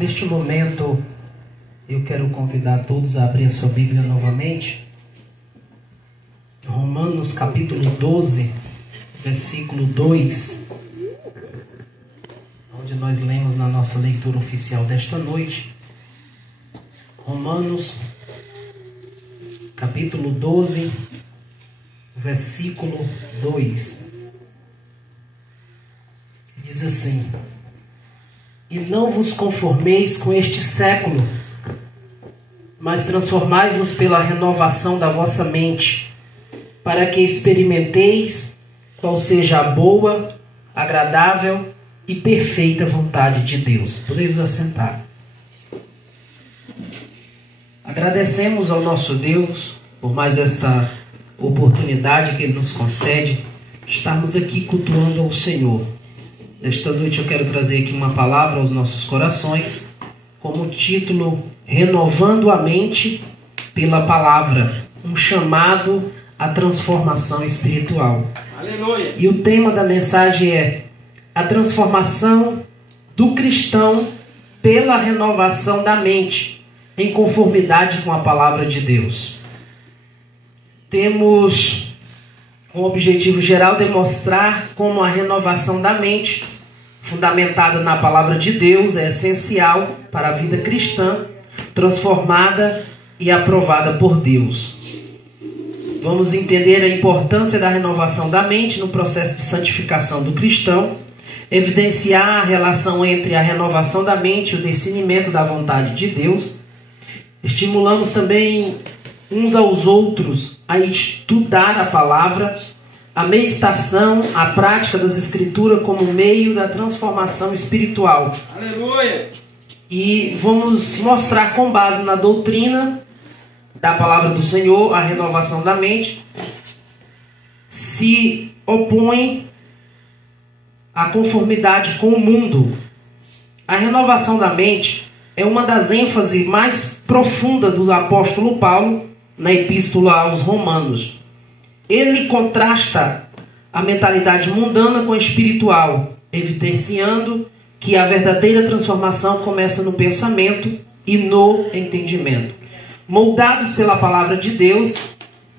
Neste momento, eu quero convidar todos a abrir a sua Bíblia novamente. Romanos capítulo 12, versículo 2, onde nós lemos na nossa leitura oficial desta noite. Romanos capítulo 12, versículo 2. Diz assim: E não vos conformeis com este século, mas transformai-vos pela renovação da vossa mente, para que experimenteis qual seja a boa, agradável e perfeita vontade de Deus. Podeis assentar. Agradecemos ao nosso Deus por mais esta oportunidade que Ele nos concede, estarmos aqui cultuando ao Senhor. Nesta noite eu quero trazer aqui uma palavra aos nossos corações, como título: Renovando a Mente pela Palavra, um chamado à transformação espiritual. Aleluia. E o tema da mensagem é a transformação do cristão pela renovação da mente, em conformidade com a palavra de Deus. Temos com o objetivo geral de mostrar como a renovação da mente, fundamentada na palavra de Deus, é essencial para a vida cristã, transformada e aprovada por Deus. Vamos entender a importância da renovação da mente no processo de santificação do cristão, evidenciar a relação entre a renovação da mente e o discernimento da vontade de Deus. Estimulamos também uns aos outros a estudar a palavra, a meditação, a prática das escrituras como meio da transformação espiritual. Aleluia! E vamos mostrar com base na doutrina da palavra do Senhor, a renovação da mente se opõe à conformidade com o mundo. A renovação da mente é uma das ênfases mais profundas do apóstolo Paulo na epístola aos Romanos. Ele contrasta a mentalidade mundana com a espiritual, evidenciando que a verdadeira transformação começa no pensamento e no entendimento. Moldados pela palavra de Deus,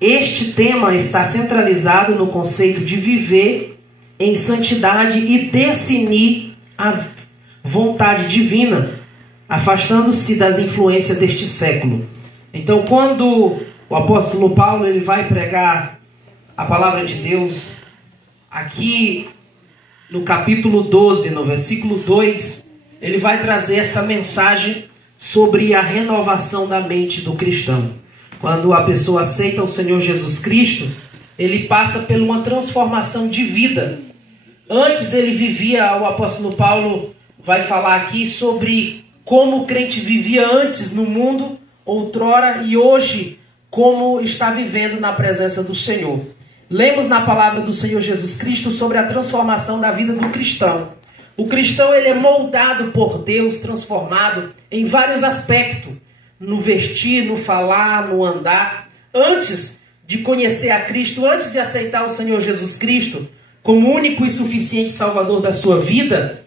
este tema está centralizado no conceito de viver em santidade e discernir a vontade divina, afastando-se das influências deste século. Então, quando o apóstolo Paulo ele vai pregar a palavra de Deus aqui no capítulo 12, no versículo 2, ele vai trazer esta mensagem sobre a renovação da mente do cristão. Quando a pessoa aceita o Senhor Jesus Cristo, ele passa por uma transformação de vida. Antes ele vivia, o apóstolo Paulo vai falar aqui sobre como o crente vivia antes no mundo, outrora, e hoje como está vivendo na presença do Senhor. Lemos na palavra do Senhor Jesus Cristo sobre a transformação da vida do cristão. O cristão ele é moldado por Deus, transformado em vários aspectos. No vestir, no falar, no andar. Antes de conhecer a Cristo, antes de aceitar o Senhor Jesus Cristo como único e suficiente Salvador da sua vida,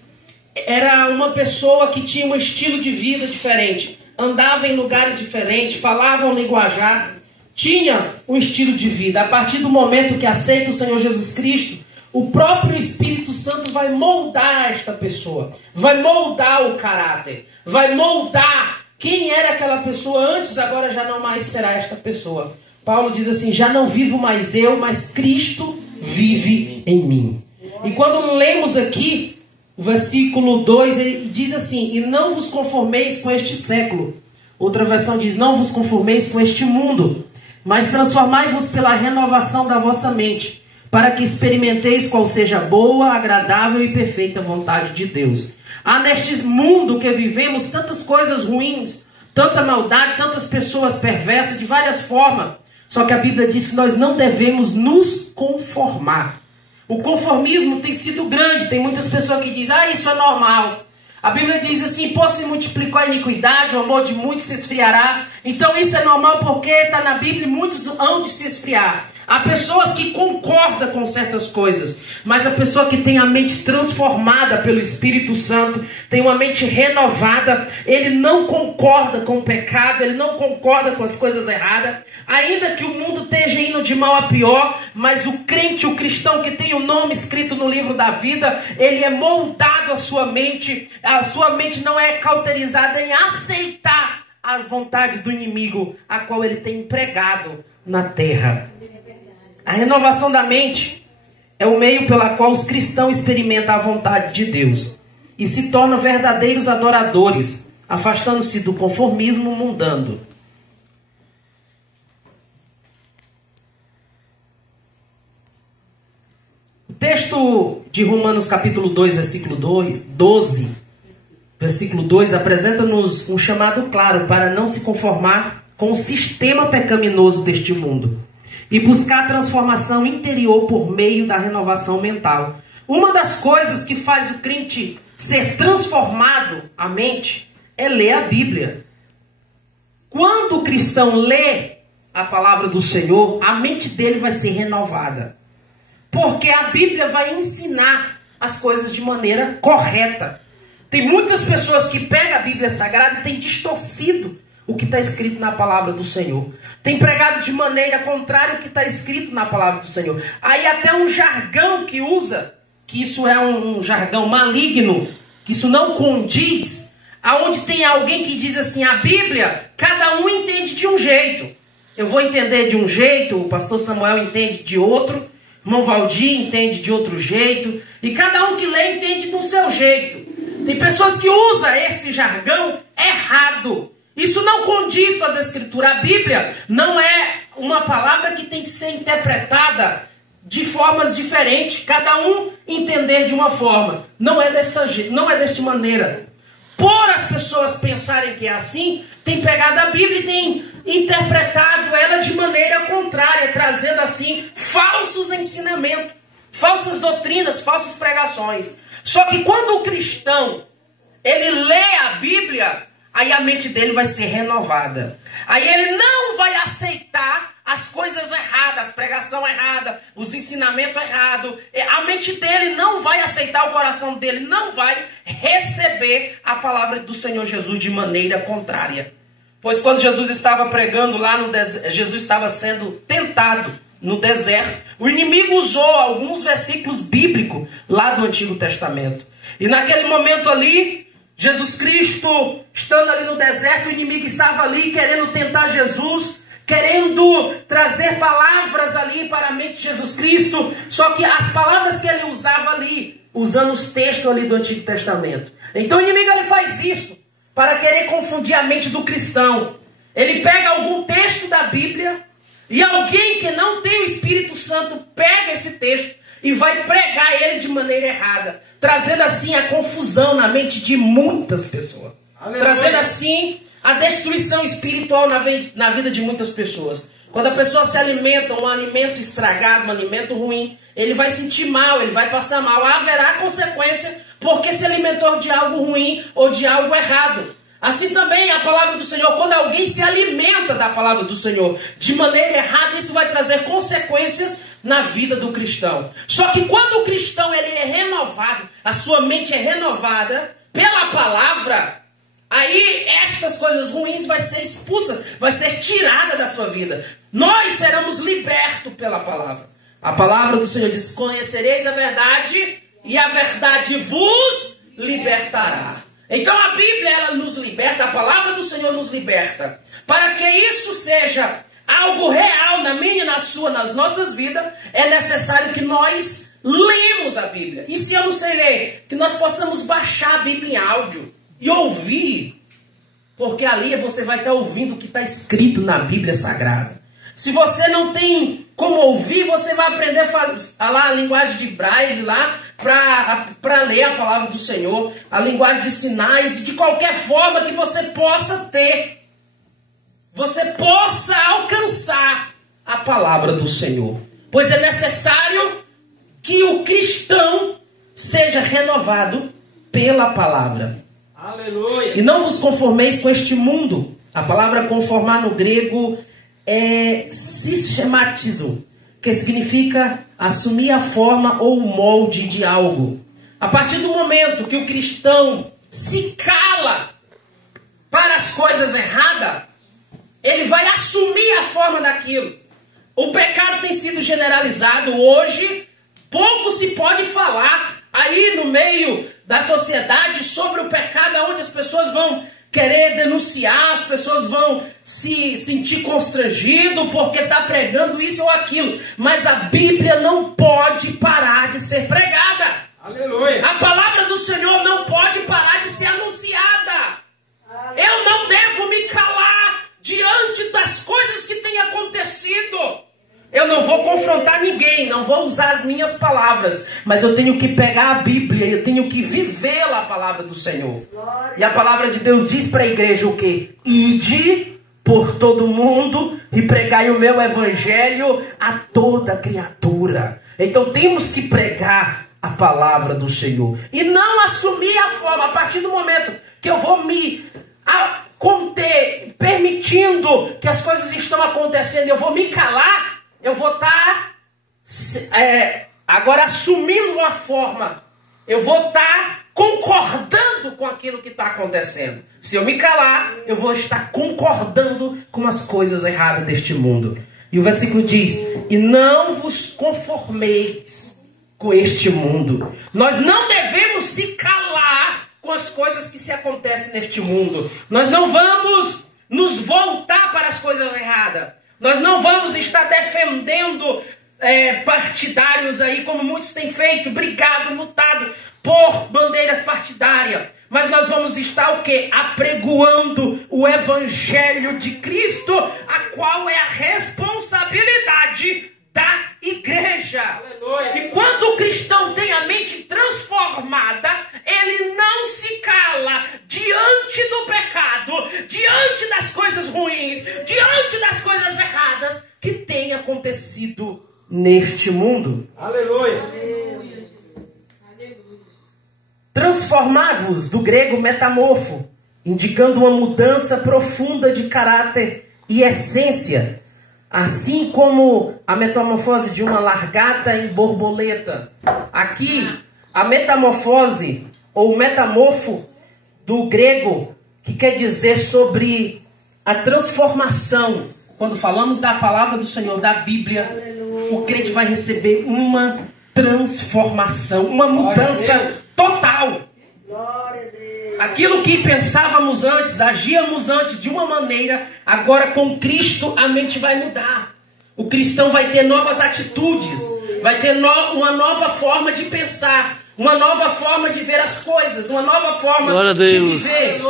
era uma pessoa que tinha um estilo de vida diferente. Andava em lugares diferentes, falava um linguajar, tinha um estilo de vida. A partir do momento que aceita o Senhor Jesus Cristo, o próprio Espírito Santo vai moldar esta pessoa, vai moldar o caráter, vai moldar quem era aquela pessoa antes, agora já não mais será esta pessoa. Paulo diz assim: já não vivo mais eu, mas Cristo vive em mim. E quando lemos aqui o versículo 2, ele diz assim: e não vos conformeis com este século. Outra versão diz: não vos conformeis com este mundo, mas transformai-vos pela renovação da vossa mente, para que experimenteis qual seja a boa, agradável e perfeita vontade de Deus. Há neste mundo que vivemos tantas coisas ruins, tanta maldade, tantas pessoas perversas de várias formas. Só que a Bíblia diz que nós não devemos nos conformar. O conformismo tem sido grande. Tem muitas pessoas que dizem: isso é normal. A Bíblia diz assim: por se multiplicar a iniquidade, o amor de muitos se esfriará. Então isso é normal porque está na Bíblia e muitos hão de se esfriar. Há pessoas que concordam com certas coisas, mas a pessoa que tem a mente transformada pelo Espírito Santo, tem uma mente renovada, ele não concorda com o pecado, ele não concorda com as coisas erradas, ainda que o mundo esteja indo de mal a pior, mas o crente, o cristão que tem o nome escrito no livro da vida, ele é moldado a sua mente não é cauterizada em aceitar as vontades do inimigo, a qual ele tem empregado na terra. A renovação da mente é o meio pela qual os cristãos experimentam a vontade de Deus e se tornam verdadeiros adoradores, afastando-se do conformismo mundano. O texto de Romanos capítulo 2, versículo 12, versículo 2, apresenta-nos um chamado claro para não se conformar com o sistema pecaminoso deste mundo e buscar a transformação interior por meio da renovação mental. Uma das coisas que faz o crente ser transformado, a mente, é ler a Bíblia. Quando o cristão lê a palavra do Senhor, a mente dele vai ser renovada. Porque a Bíblia vai ensinar as coisas de maneira correta. Tem muitas pessoas que pegam a Bíblia Sagrada e têm distorcido o que está escrito na palavra do Senhor. Tem pregado de maneira contrária o que está escrito na palavra do Senhor. Aí até um jargão que usa, que isso é um jargão maligno, que isso não condiz, aonde tem alguém que diz assim, a Bíblia, cada um entende de um jeito. Eu vou entender de um jeito, o pastor Samuel entende de outro, o irmão Valdir entende de outro jeito, e cada um que lê entende do seu jeito. Tem pessoas que usam esse jargão errado. Isso não condiz com as escrituras. A Bíblia não é uma palavra que tem que ser interpretada de formas diferentes. Cada um entender de uma forma. Não é desta maneira. Por as pessoas pensarem que é assim, tem pegado a Bíblia e tem interpretado ela de maneira contrária, trazendo assim falsos ensinamentos, falsas doutrinas, falsas pregações. Só que quando o cristão ele lê a Bíblia, aí a mente dele vai ser renovada. Aí ele não vai aceitar as coisas erradas, a pregação errada, os ensinamentos errados. A mente dele não vai aceitar, o coração dele não vai receber a palavra do Senhor Jesus de maneira contrária. Pois quando Jesus estava pregando lá no deserto, Jesus estava sendo tentado no deserto, o inimigo usou alguns versículos bíblicos lá do Antigo Testamento. E naquele momento ali, Jesus Cristo, estando ali no deserto, o inimigo estava ali querendo tentar Jesus, querendo trazer palavras ali para a mente de Jesus Cristo, só que as palavras que ele usava ali, usando os textos ali do Antigo Testamento. Então o inimigo ele faz isso, para querer confundir a mente do cristão. Ele pega algum texto da Bíblia, e alguém que não tem o Espírito Santo pega esse texto e vai pregar ele de maneira errada, trazendo assim a confusão na mente de muitas pessoas. Aleluia. Trazendo assim a destruição espiritual na vida de muitas pessoas. Quando a pessoa se alimenta, um alimento estragado, um alimento ruim, ele vai sentir mal, ele vai passar mal. Haverá consequência porque se alimentou de algo ruim ou de algo errado. Assim também a palavra do Senhor, quando alguém se alimenta da palavra do Senhor de maneira errada, isso vai trazer consequências na vida do cristão. Só que quando o cristão ele é renovado, a sua mente é renovada pela palavra, aí estas coisas ruins vai ser expulsa, vai ser tirada da sua vida. Nós seremos libertos pela palavra. A palavra do Senhor diz, conhecereis a verdade e a verdade vos libertará. Então a Bíblia ela nos liberta, a palavra do Senhor nos liberta. Para que isso seja algo real na minha e na sua, nas nossas vidas, é necessário que nós lemos a Bíblia. E se eu não sei ler, que nós possamos baixar a Bíblia em áudio e ouvir. Porque ali você vai estar ouvindo o que está escrito na Bíblia Sagrada. Se você não tem como ouvir, você vai aprender a falar a linguagem de Braille lá, para ler a palavra do Senhor, a linguagem de sinais, de qualquer forma que você possa ter, você possa alcançar a palavra do Senhor. Pois é necessário que o cristão seja renovado pela palavra. Aleluia! E não vos conformeis com este mundo. A palavra conformar no grego é sistematizo, que significa assumir a forma ou o molde de algo. A partir do momento que o cristão se cala para as coisas erradas, ele vai assumir a forma daquilo. O pecado tem sido generalizado hoje, pouco se pode falar aí no meio da sociedade sobre o pecado, onde as pessoas vão querer denunciar, as pessoas vão se sentir constrangido porque está pregando isso ou aquilo. Mas a Bíblia não pode parar de ser pregada. Aleluia. A palavra do Senhor não pode parar de ser anunciada. Eu não devo me calar diante das coisas que têm acontecido. Eu não vou confrontar ninguém, não vou usar as minhas palavras, mas eu tenho que pegar a Bíblia, eu tenho que vivê-la, a palavra do Senhor. E a palavra de Deus diz para a igreja o quê? Ide por todo mundo e pregai o meu evangelho a toda criatura. Então temos que pregar a palavra do Senhor e não assumir a forma. A partir do momento que eu vou me conter, permitindo que as coisas estão acontecendo, eu vou me calar, eu vou estar agora assumindo uma forma. Eu vou estar concordando com aquilo que está acontecendo. Se eu me calar, eu vou estar concordando com as coisas erradas deste mundo. E o versículo diz: e não vos conformeis com este mundo. Nós não devemos se calar com as coisas que se acontecem neste mundo. Nós não vamos nos voltar para as coisas erradas. Nós não vamos estar defendendo partidários aí, como muitos têm feito, brigado, lutado por bandeiras partidárias. Mas nós vamos estar o quê? Apregoando o Evangelho de Cristo, a qual é a responsabilidade da igreja. Aleluia. E quando o cristão tem a mente transformada, ele não se cala diante do pecado, diante das coisas ruins, diante das coisas erradas que têm acontecido neste mundo. Aleluia. Transformar-vos, do grego metamorfo, indicando uma mudança profunda de caráter e essência, assim como a metamorfose de uma lagarta em borboleta. Aqui, a metamorfose, ou metamorfo, do grego, que quer dizer sobre a transformação. Quando falamos da palavra do Senhor, da Bíblia, o crente vai receber uma transformação, uma mudança total. Aquilo que pensávamos antes, agíamos antes de uma maneira, agora com Cristo a mente vai mudar. O cristão vai ter novas atitudes, vai ter uma nova forma de pensar, uma nova forma de ver as coisas, uma nova forma de viver.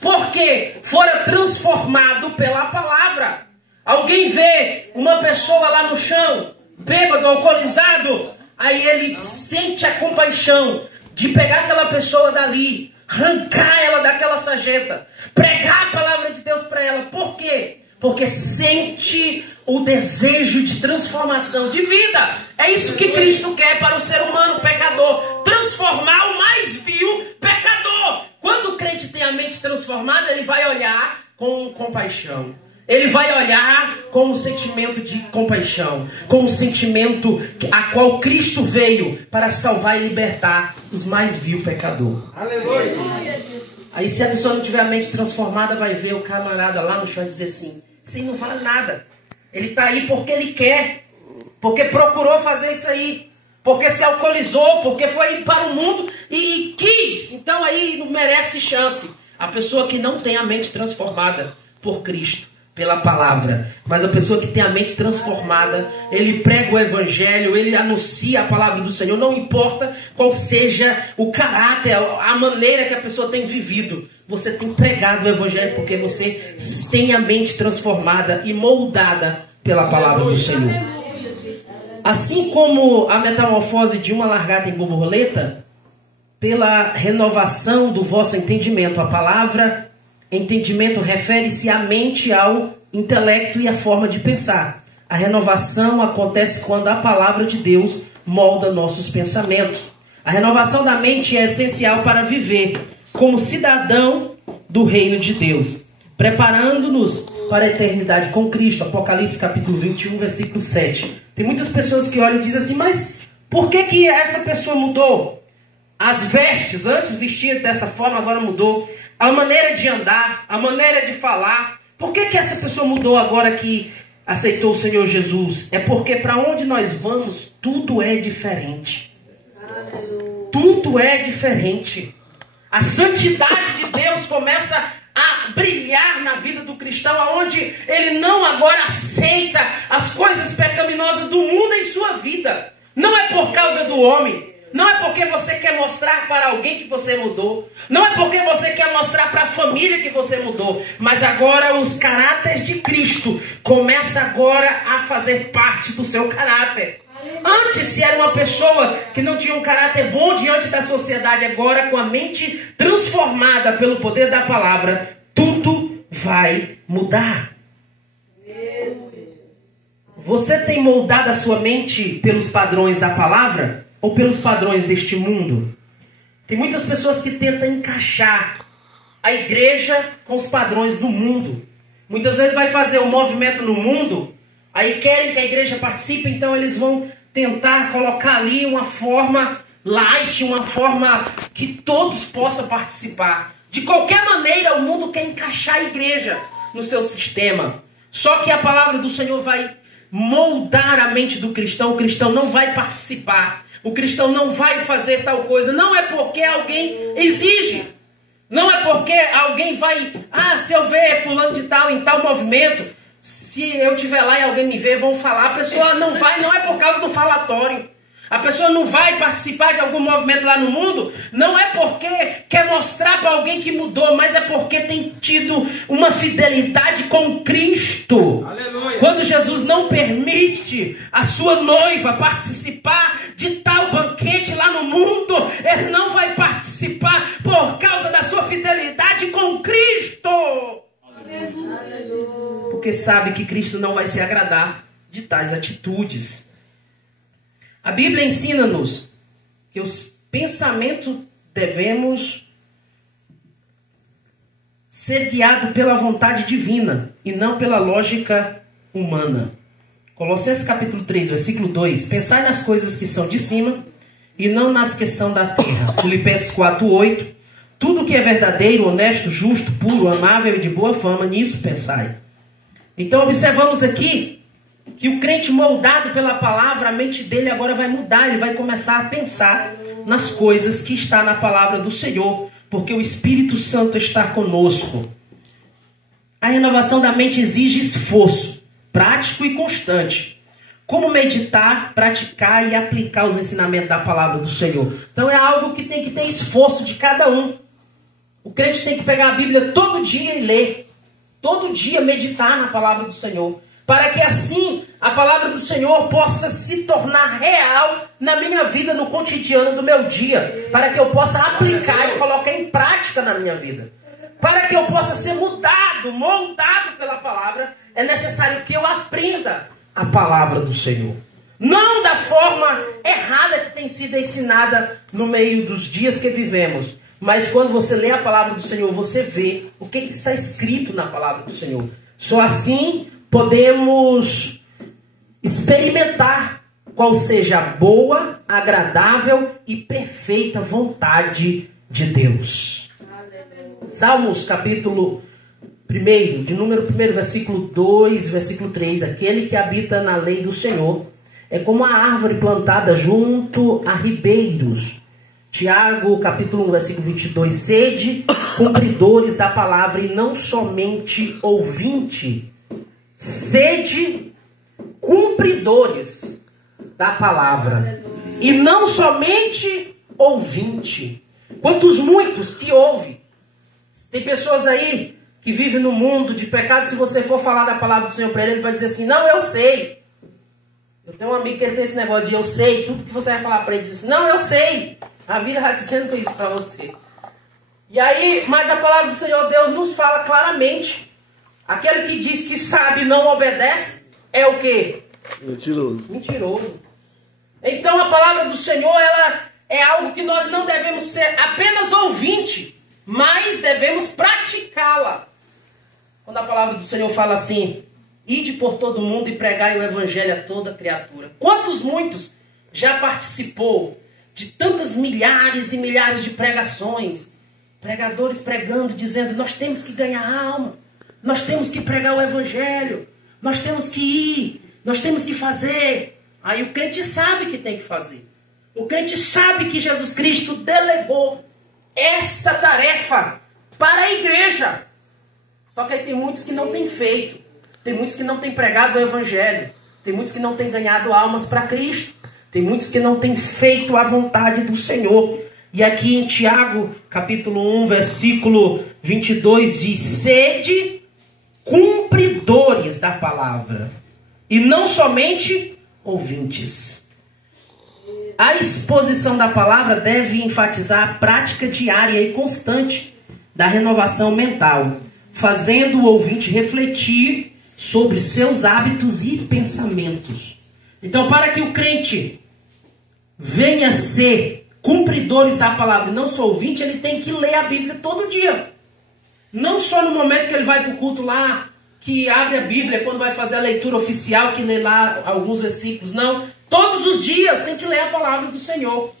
Porque fora transformado pela palavra. Alguém vê uma pessoa lá no chão, bêbado, alcoolizado, aí ele sente a compaixão de pegar aquela pessoa dali, arrancar ela daquela sarjeta, pregar a palavra de Deus para ela. Por quê? Porque sente o desejo de transformação de vida. É isso que Cristo quer para o ser humano pecador, transformar o mais vil pecador. Quando o crente tem a mente transformada, ele vai olhar com compaixão. Ele vai olhar com um sentimento de compaixão, com um sentimento a qual Cristo veio para salvar e libertar os mais vil pecadores. Aleluia. Aí se a pessoa não tiver a mente transformada, vai ver o camarada lá no chão e dizer assim: isso aí não vale nada. Ele está aí porque ele quer, porque procurou fazer isso aí, porque se alcoolizou, porque foi para o mundo e quis. Então aí não merece chance. A pessoa que não tem a mente transformada por Cristo, pela palavra, mas a pessoa que tem a mente transformada, ele prega o evangelho, ele anuncia a palavra do Senhor, não importa qual seja o caráter, a maneira que a pessoa tem vivido, você tem pregado o evangelho porque você tem a mente transformada e moldada pela palavra do Senhor. Assim como a metamorfose de uma lagarta em borboleta, pela renovação do vosso entendimento. A palavra entendimento refere-se à mente, ao intelecto e à forma de pensar. A renovação acontece quando a palavra de Deus molda nossos pensamentos. A renovação da mente é essencial para viver como cidadão do reino de Deus. preparando-nos para a eternidade com Cristo. Apocalipse capítulo 21, versículo 7. Tem muitas pessoas que olham e dizem assim, mas por que essa pessoa mudou? As vestes, antes vestia dessa forma, agora mudou. A maneira de andar, a maneira de falar. Por que essa pessoa mudou agora que aceitou o Senhor Jesus? É porque para onde nós vamos, tudo é diferente. Tudo é diferente. A santidade de Deus começa a brilhar na vida do cristão, aonde ele não agora aceita as coisas pecaminosas do mundo em sua vida. Não é por causa do homem. Não é porque você quer mostrar para alguém que você mudou. Não é porque você quer mostrar para a família que você mudou. Mas agora os caráteres de Cristo começam agora a fazer parte do seu caráter. Antes, se era uma pessoa que não tinha um caráter bom diante da sociedade, agora com a mente transformada pelo poder da palavra, tudo vai mudar. Você tem moldado a sua mente pelos padrões da palavra ou pelos padrões deste mundo? Tem muitas pessoas que tentam encaixar a igreja com os padrões do mundo. Muitas vezes vai fazer um movimento no mundo, aí querem que a igreja participe, então eles vão tentar colocar ali uma forma light, uma forma que todos possam participar. De qualquer maneira, o mundo quer encaixar a igreja no seu sistema. Só que a palavra do Senhor vai moldar a mente do cristão. O cristão não vai participar. O cristão não vai fazer tal coisa. Não é porque alguém exige. Não é porque alguém vai... se eu ver fulano de tal em tal movimento, se eu estiver lá e alguém me ver, vão falar. A pessoa não vai, não é por causa do falatório. A pessoa não vai participar de algum movimento lá no mundo, não é porque quer mostrar para alguém que mudou, mas é porque tem tido uma fidelidade com Cristo. Aleluia. Quando Jesus não permite a sua noiva participar de tal banquete lá no mundo, ele não vai participar por causa da sua fidelidade com Cristo. Porque sabe que Cristo não vai se agradar de tais atitudes. A Bíblia ensina-nos que os pensamentos devemos ser guiados pela vontade divina e não pela lógica humana. Colossenses capítulo 3, versículo 2. Pensai nas coisas que são de cima e não nas que são da terra. Filipenses 4, 8. Tudo que é verdadeiro, honesto, justo, puro, amável e de boa fama, nisso pensai. Então observamos aqui que o crente moldado pela palavra, a mente dele agora vai mudar, ele vai começar a pensar nas coisas que está na palavra do Senhor, porque o Espírito Santo está conosco. A renovação da mente exige esforço, prático e constante. Como meditar, praticar e aplicar os ensinamentos da palavra do Senhor. Então é algo que tem que ter esforço de cada um. O crente tem que pegar a Bíblia todo dia e ler. Todo dia meditar na palavra do Senhor. Para que assim a palavra do Senhor possa se tornar real na minha vida, no cotidiano do meu dia. Para que eu possa aplicar e colocar em prática na minha vida. Para que eu possa ser mudado, moldado pela palavra, é necessário que eu aprenda a palavra do Senhor. Não da forma errada que tem sido ensinada no meio dos dias que vivemos. Mas quando você lê a palavra do Senhor, você vê o que está escrito na palavra do Senhor. Só assim podemos experimentar qual seja a boa, agradável e perfeita vontade de Deus. Salmos capítulo 1, de número 1, versículo 2, versículo 3. Aquele que habita na lei do Senhor é como a árvore plantada junto a ribeiros. Tiago capítulo 1, versículo 22. Sede cumpridores da palavra e não somente ouvinte. Sede cumpridores da palavra e não somente ouvinte. Quantos muitos que ouvem. Tem pessoas aí que vivem no mundo de pecado. Se você for falar da palavra do Senhor para ele, ele vai dizer assim: não, eu sei. Eu tenho um amigo que ele tem esse negócio de eu sei. Tudo que você vai falar para ele, diz assim: não, eu sei. A vida vai dizendo isso para você. E aí, mas a palavra do Senhor Deus nos fala claramente. Aquele que diz que sabe e não obedece é o quê? Mentiroso. Mentiroso. Então a palavra do Senhor, ela é algo que nós não devemos ser apenas ouvinte, mas devemos praticá-la. quando a palavra do Senhor fala assim: ide por todo mundo e pregai o evangelho a toda criatura. Muitos já participou de tantas milhares e milhares de pregações, pregadores pregando, dizendo: nós temos que ganhar alma, nós temos que pregar o evangelho, nós temos que ir, nós temos que fazer. Aí o crente sabe que tem que fazer. O crente sabe que Jesus Cristo delegou essa tarefa para a igreja. Só que aí tem muitos que não têm feito. Tem muitos que não têm pregado o evangelho. Tem muitos que não têm ganhado almas para Cristo. Tem muitos que não têm feito a vontade do Senhor. E aqui em Tiago, capítulo 1, versículo 22, diz: sede cumpridores da palavra, e não somente ouvintes. A exposição da palavra deve enfatizar a prática diária e constante da renovação mental, fazendo o ouvinte refletir sobre seus hábitos e pensamentos. Então, para que o crente venha ser cumpridores da palavra e não só ouvinte, ele tem que ler a Bíblia todo dia. Não só no momento que ele vai para o culto lá, que abre a Bíblia, quando vai fazer a leitura oficial, que lê lá alguns versículos. Não. Todos os dias tem que ler a palavra do Senhor.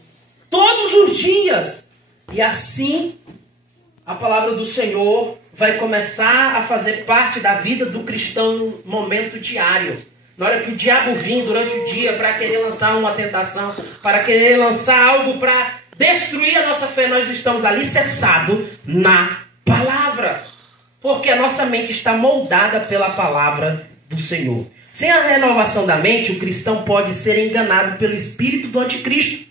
Todos os dias. E assim, a palavra do Senhor vai começar a fazer parte da vida do cristão no momento diário. Na hora que o diabo vir durante o dia para querer lançar uma tentação, para querer lançar algo para destruir a nossa fé, nós estamos alicerçados na palavra. Porque a nossa mente está moldada pela palavra do Senhor. Sem a renovação da mente, o cristão pode ser enganado pelo espírito do anticristo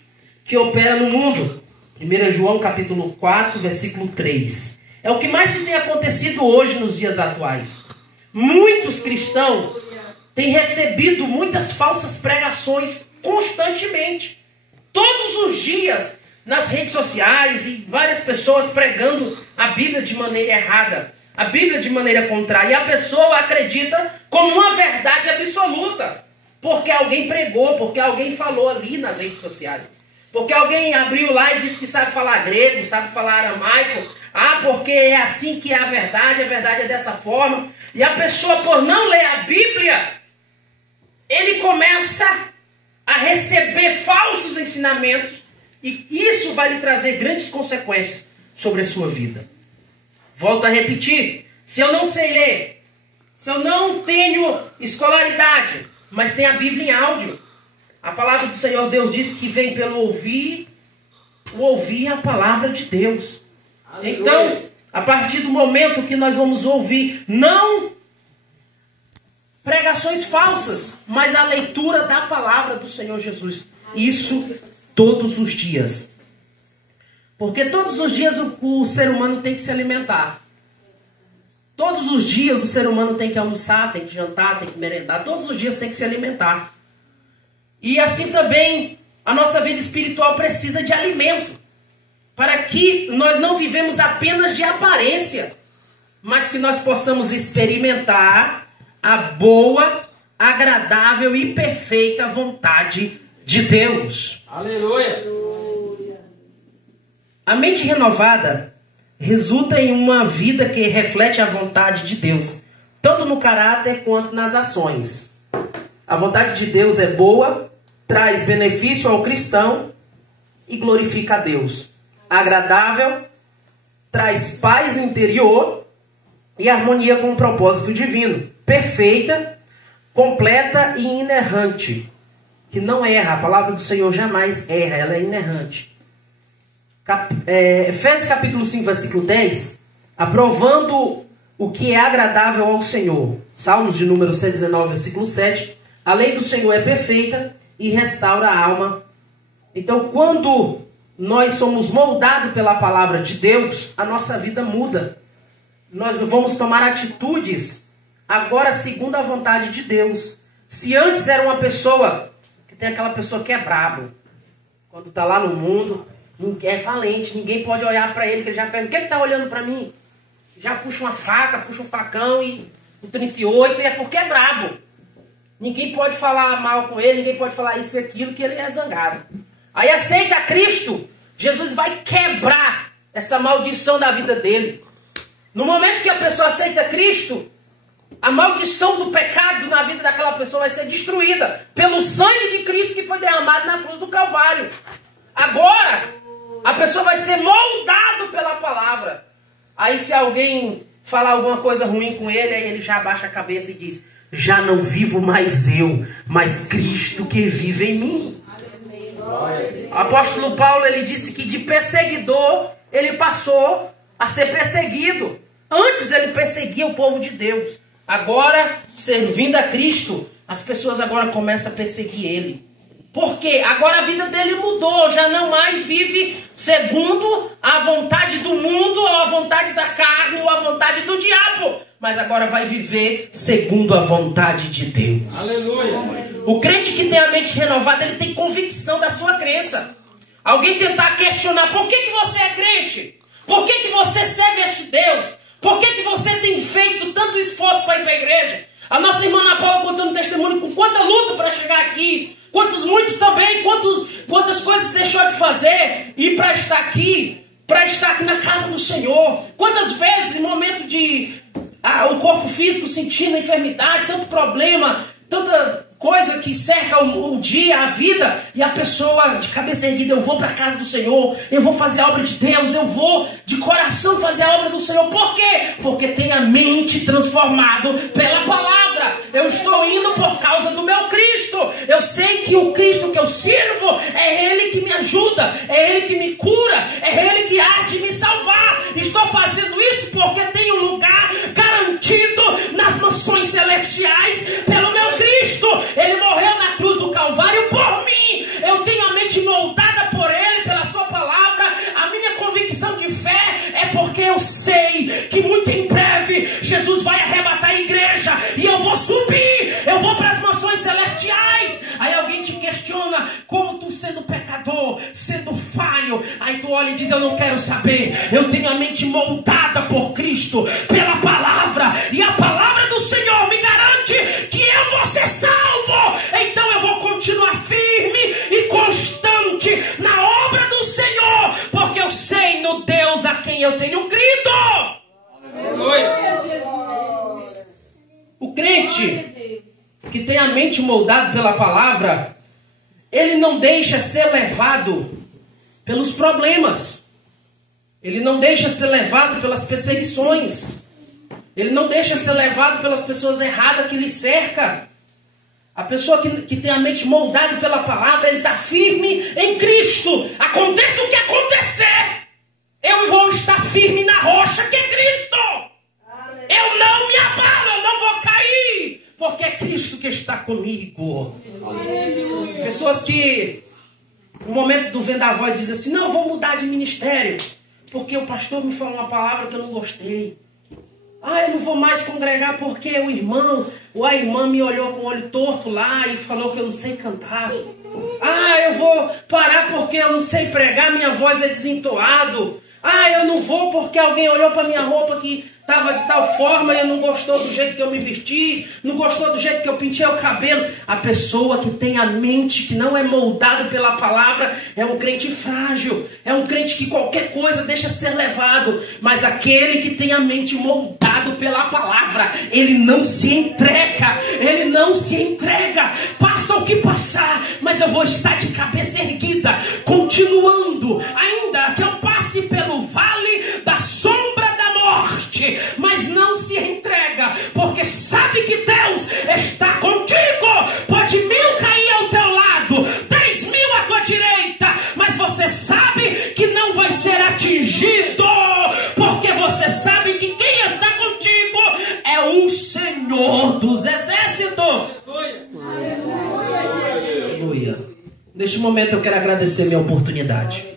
que opera no mundo. 1 João capítulo 4, versículo 3. É o que mais se tem acontecido hoje nos dias atuais. Muitos cristãos têm recebido muitas falsas pregações constantemente. Todos os dias, nas redes sociais, e várias pessoas pregando a Bíblia de maneira errada, a Bíblia de maneira contrária. E a pessoa acredita como uma verdade absoluta, porque alguém pregou, porque alguém falou ali nas redes sociais. Porque alguém abriu lá e disse que sabe falar grego, sabe falar aramaico. Ah, porque é assim que é a verdade é dessa forma. E a pessoa, por não ler a Bíblia, ele começa a receber falsos ensinamentos. E isso vai lhe trazer grandes consequências sobre a sua vida. Volto a repetir. Se eu não sei ler, se eu não tenho escolaridade, mas tenho a Bíblia em áudio, a palavra do Senhor Deus diz que vem pelo ouvir a palavra de Deus. Aleluia. Então, a partir do momento que nós vamos ouvir, não pregações falsas, mas a leitura da palavra do Senhor Jesus. Isso todos os dias. Porque todos os dias o ser humano tem que se alimentar. Todos os dias o ser humano tem que almoçar, tem que jantar, tem que merendar. Todos os dias tem que se alimentar. E assim também a nossa vida espiritual precisa de alimento. Para que nós não vivemos apenas de aparência, mas que nós possamos experimentar a boa, agradável e perfeita vontade de Deus. Aleluia! A mente renovada resulta em uma vida que reflete a vontade de Deus, tanto no caráter quanto nas ações. A vontade de Deus é boa, traz benefício ao cristão e glorifica a Deus. Agradável, traz paz interior e harmonia com o propósito divino. Perfeita, completa e inerrante, que não erra. A palavra do Senhor jamais erra, ela é inerrante. Efésios capítulo 5, versículo 10, aprovando o que é agradável ao Senhor. Salmos de número 119, versículo 7, a lei do Senhor é perfeita e restaura a alma. Então, quando nós somos moldados pela palavra de Deus, a nossa vida muda. Nós vamos tomar atitudes agora segundo a vontade de Deus. Se antes era uma pessoa, que tem aquela pessoa que é brabo, quando está lá no mundo, é valente, ninguém pode olhar para ele, que ele já pergunta: o que está olhando para mim? Já puxa uma faca, puxa um facão e um 38, e é porque é brabo. Ninguém pode falar mal com ele, ninguém pode falar isso e aquilo, que ele é zangado. Aí aceita Cristo, Jesus vai quebrar essa maldição da vida dele. No momento que a pessoa aceita Cristo, a maldição do pecado na vida daquela pessoa vai ser destruída pelo sangue de Cristo que foi derramado na cruz do Calvário. Agora, a pessoa vai ser moldado pela palavra. Aí se alguém falar alguma coisa ruim com ele, aí ele já abaixa a cabeça e diz: já não vivo mais eu, mas Cristo que vive em mim. O apóstolo Paulo, ele disse que de perseguidor ele passou a ser perseguido. Antes ele perseguia o povo de Deus. Agora, servindo a Cristo, as pessoas agora começam a perseguir ele. Por quê? Agora a vida dele mudou. Já não mais vive segundo a vontade do mundo, ou a vontade da carne, ou a vontade do diabo. Mas agora vai viver segundo a vontade de Deus. Aleluia. O crente que tem a mente renovada, ele tem convicção da sua crença. Alguém tentar questionar: por que você é crente? Por que você serve a este Deus? Por que você tem feito tanto esforço para ir para a igreja? A nossa irmã Ana Paula contando testemunho com quanta luta para chegar aqui. Muitos também, quantas coisas deixou de fazer e para estar aqui na casa do Senhor. Quantas vezes em momento de o corpo físico sentindo enfermidade, tanto problema, tanta coisa que cerca o dia, a vida, e a pessoa de cabeça erguida: eu vou para a casa do Senhor, eu vou fazer a obra de Deus, eu vou de coração fazer a obra do Senhor. Por quê? Porque tem a mente transformada pela palavra. Eu estou indo por causa do meu Cristo. Eu sei que o Cristo que eu sirvo é Ele que me ajuda, é Ele que me cura, é Ele que há de me salvar. Estou fazendo isso porque tenho um lugar garantido nas mansões celestiais pelo meu Cristo. Ele morreu na cruz do Calvário por mim. Eu tenho a mente moldada por Ele, pela sua palavra. A minha convicção de fé é porque eu sei que muito em breve Jesus vai arrebatar a igreja e eu vou subir, eu vou para as mansões celestiais. Aí alguém te questiona: como tu, sendo pecador, sendo falho, aí tu olha e diz: eu não quero saber. Eu tenho a mente moldada por Cristo, pela palavra, e a palavra do Senhor me garante que eu vou ser salvo. Então eu vou continuar firme e constante na obra do Senhor, porque eu sei no Deus a quem eu tenho crido. Aleluia. O crente que tem a mente moldada pela palavra, ele não deixa ser levado pelos problemas. Ele não deixa ser levado pelas perseguições. Ele não deixa ser levado pelas pessoas erradas que lhe cercam. A pessoa que tem a mente moldada pela palavra, ele está firme em Cristo. Aconteça o que acontecer, eu vou estar firme na rocha que é Cristo. Eu não me abalo, eu não vou cair, porque é Cristo que está comigo. Aleluia. Pessoas que no momento do vendaval dizem assim: não, eu vou mudar de ministério, porque o pastor me falou uma palavra que eu não gostei. Eu não vou mais congregar porque o irmão ou a irmã me olhou com o olho torto lá e falou que eu não sei cantar. Eu vou parar porque eu não sei pregar, minha voz é desentoado. Eu não vou porque alguém olhou para minha roupa que estava de tal forma e não gostou do jeito que eu me vesti, não gostou do jeito que eu pintei o cabelo. A pessoa que tem a mente que não é moldada pela palavra é um crente frágil, é um crente que qualquer coisa deixa ser levado. Mas aquele que tem a mente moldada pela palavra, ele não se entrega, ele não se entrega. Passa o que passar, mas eu vou estar de cabeça erguida, continuando, ainda que eu passe pelo vale da sombra da morte, mas não se entrega, porque sabe que Deus está contigo. Pode 1000 cair ao teu lado, 10.000 à tua direita, mas você sabe que não vai ser atingido, porque você sabe que quem está contigo é o Senhor dos Exércitos. Aleluia. Neste momento eu quero agradecer minha oportunidade.